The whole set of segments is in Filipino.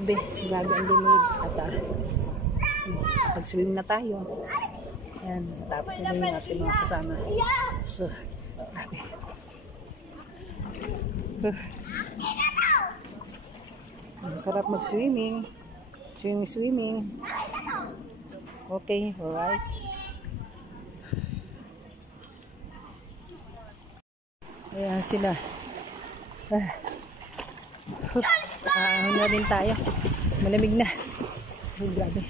Grabe ang limig. At pag-swim na tayo. Ayan, tapos na yung ating mga kasama. So, grabe. Ang sarap mag-swimming. Swimming. Okay, alright. Ayan sila. Na rin tayo. Malamig na. Ay, grabe.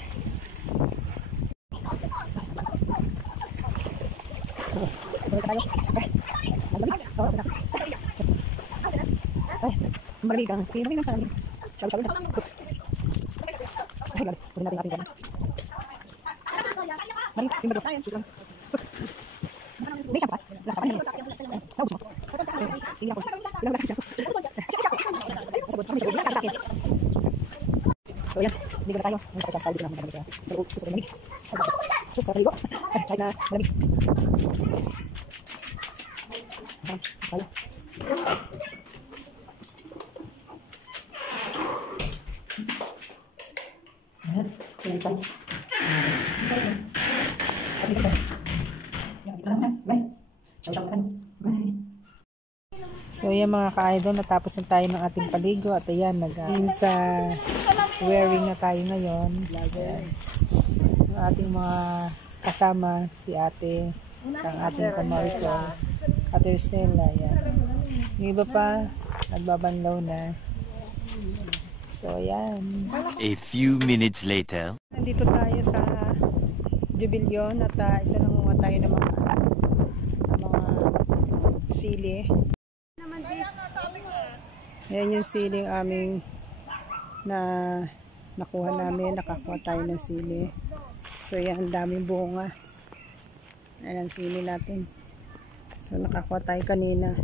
Malamig ang sino yung saan. Sabi na. Ay, grabe. Pwede natin natin. Malamig. Yung malamig tayo. May siya pa. So yan, hindi na tayo. Tayo dito naman sa malamig. Sa ligo. Kahit na malamig. Tayo. So yan mga ka-idol, natapos na tayo ng ating paligo at ayan, sa wearing na tayo ngayon. Ang ating mga kasama, si ate, ang ating kamarito, Ate Stella, yan. Yung iba pa, nagbabanlaw na. So ayan. A few minutes later. Nandito tayo sa Jubilyon at ito nangunga tayo ng mga sili. Yan yung siling aming nakuha namin. Nakakuha tayo ng sili. So yan, daming bunga. Yan ang sili natin. So nakakuha tayo kanina.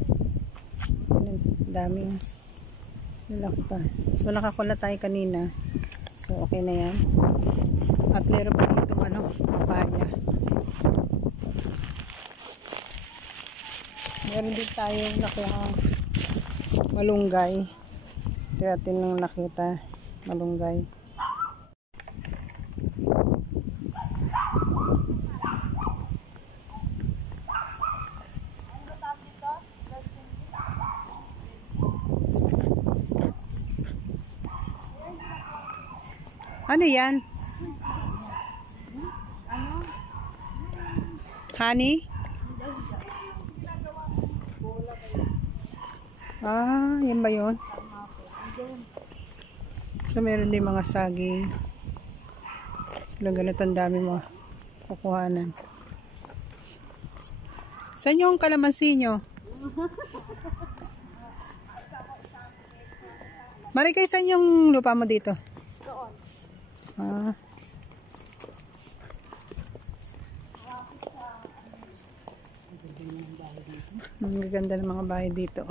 Daming lalaki pa. So nakakuha na tayo kanina. So okay na yan. At meron pa dito papaya. Meron din tayo nakuha malunggay. Ito natin lang nakita malunggay. Ano yan? Honey? Ah, yan ba yun? So, meron din mga saging. So, ganito ang dami mga kukuhanan. Saan yung kalamansi nyo? Marikay, saan yung lupa mo dito? Ah. Ang gaganda ng mga bahay dito.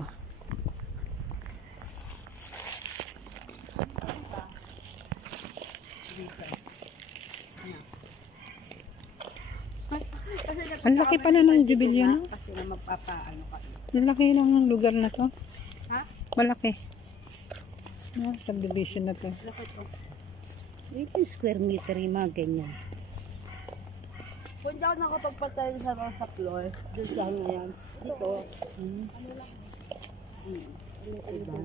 Ang laki pala ng Jubilyon, no? Kasi na magpapaano ka. Ang laki ng lugar na to. Ha? Malaki. No, subdivision na to. 80 square meter yung mga ganyan. Kung di ako nakapagpatayin sa floor, doon siya ngayon. Dito. Diba?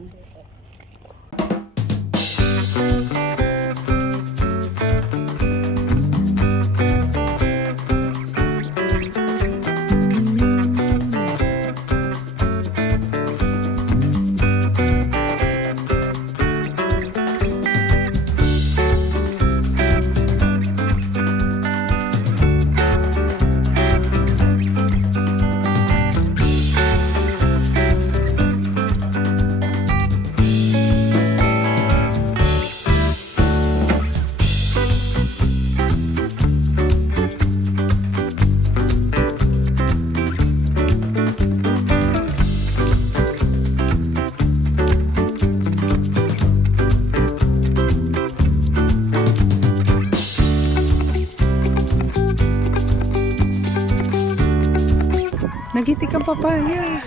Nagitik ang papaya.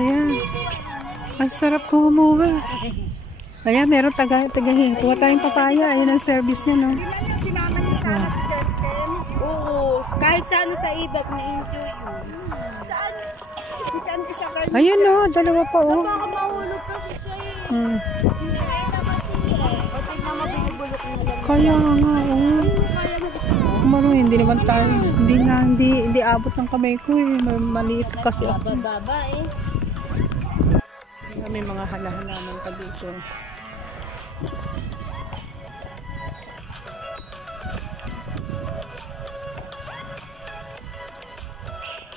Ayan. Ang sarap kumuha. Ayan, meron tagahin. Kuha tayong papaya. Ayan ang service niya, no? Sinama niyo sa Oo, kahit saan sa ibag na-enjoy yun. Saan? Saan isa ka? Ayan, no? Dalawa pa, oh. Baka mahulog kasi siya eh. Hmm. Hindi naman siya eh. O tignan mo, binubulok na lang. Kaya nga, oh. Kaya na gusto mo. Kumaro, hindi naman tayo. Hindi abot ng kamay ko, eh. Maliit kasi ako. Baba eh. May mga halaman pa dito.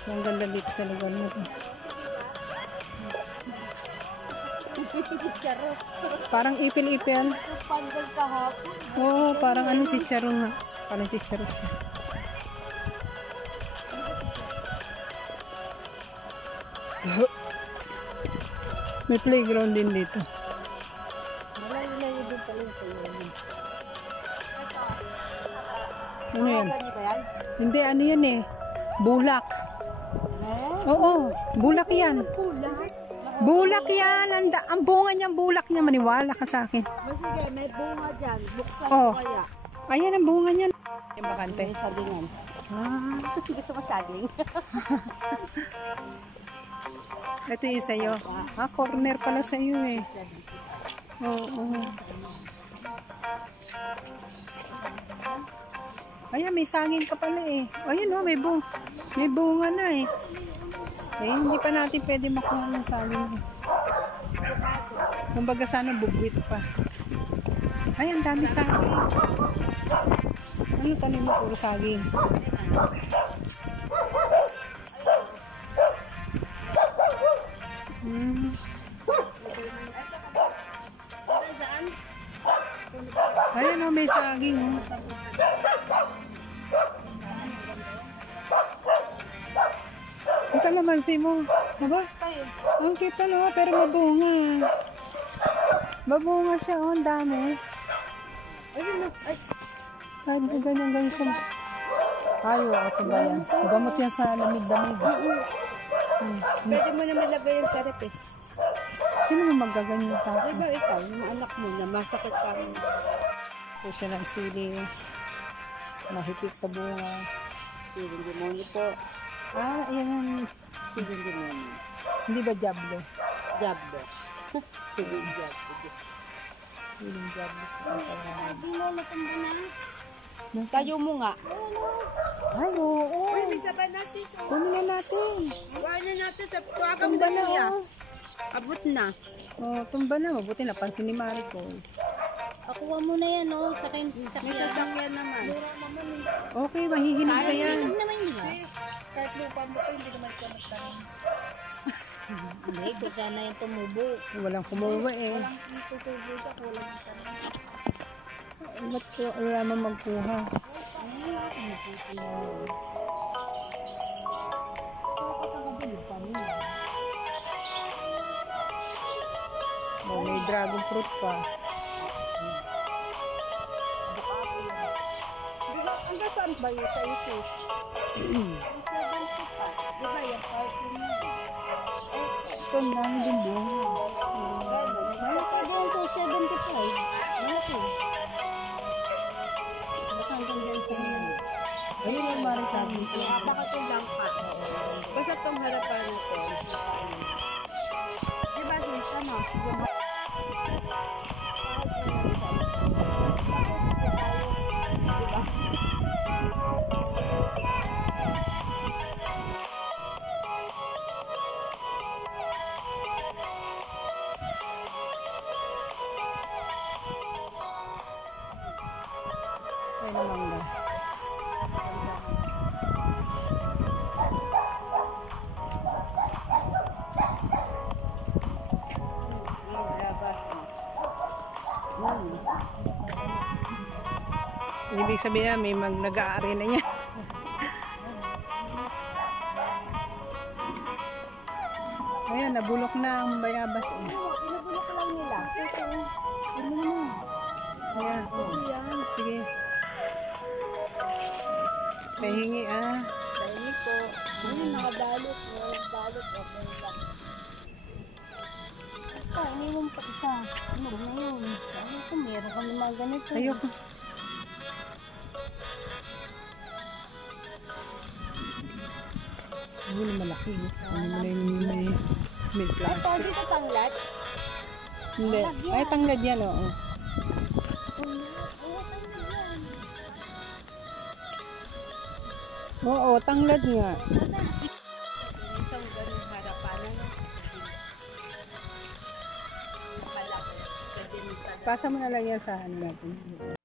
So, ang ganda dito sa lugar mo. Parang ipil-ipil. Panggal kahapon. Oo, parang ano, chicharon nga. Parang chicharon siya. May playground din dito. Malayo-layo din pala sa iyo. Ano yan? Ganyan ba yan? Hindi, ano yan eh. Bulak. Oo, bulak yan. Bulak yan. Ang bunga niyang bulak niya. Maniwala ka sa akin. Sige, may bunga dyan. Buksan Oh. ko kaya. Ayan ang bunga niyan. Yung bakante. May sagingan. Ah, Gusto mo saging? ito yung sa'yo. Ah, corner pala sa'yo eh. Oo. Ayan, may saging ka pala eh. Ayun oh, may bunga na eh. Eh, hindi pa natin pwede makuha ng saging eh. Kumbaga sana bugwit pa. Ay, ang dami saging. Ano tanim mo? Puro saging. Ayan oh, may saging oh. Ang kalamansi mo. Aba? Ang kita no, pero mabunga. Mabunga siya oh, ang dami. Ay, ganyan siya. Ayo, ito ba yan? Gamot yan sa lamig-damig. Pwede mo na malagay yung sarap eh. Sino mo magaganyan sa akin? Diba ikaw, yung anak mo na masakit ka rin. So siya ng sili. Mahigpit sa bunga. Siling demonyo po. Ah, yan. Siling demonyo. Hindi ba diablo? Jabdo. Siling jabdo. Siling diablo. Hindi mo matanda na. Tayo mo nga. Ay, oo. Uy, may saban natin. Kunin na natin. Iwanan na natin sa kuwagang Tumba na niya. oh. Abot na. Oh, tumba na. Mabuti na. Pansin ni Marico. Akuha mo na yan, oh. May sasakyan naman. Okay, mahihinig ka yan. Ano naman yun? Kahit lupa mo ko, hindi naman siya magtanim. Hindi, kung sana yung tumubo. Walang kumuha eh. Tutubo siya, kulang yung tanim. Ba't wala naman magkuha? Oh, may dragon fruit pa. Hanggang saan ba yun sa isis? Diba yung parking mo? Ito, ang dami din bunga. Malaki doon to 75. Malaki. Ayun ang marisabi. Baka ito lang pa. Basta itong harapan ito. Diba hinta mo? Ayun ang mangga. Ibig sabihin may nag-aari na niya. Ayan, nabulok na ang bayabas eh. Inabulok lang nila. Ayan. Sige. Pahingi ah. Dahil ko, ano nakabalot mo? Balot o lang. pa, ininom pa isa. Ano na yun? Ano ito, meron kami mga ganito. Ayoko. Ano na malaki. Ano na yung may Ay, plastic. pwede ito panglat? Hindi. Ay, tanglad yan, oo. Oo, tanglad nga. Isang ganun harapan. Pasa mo na lang yan sa ano natin.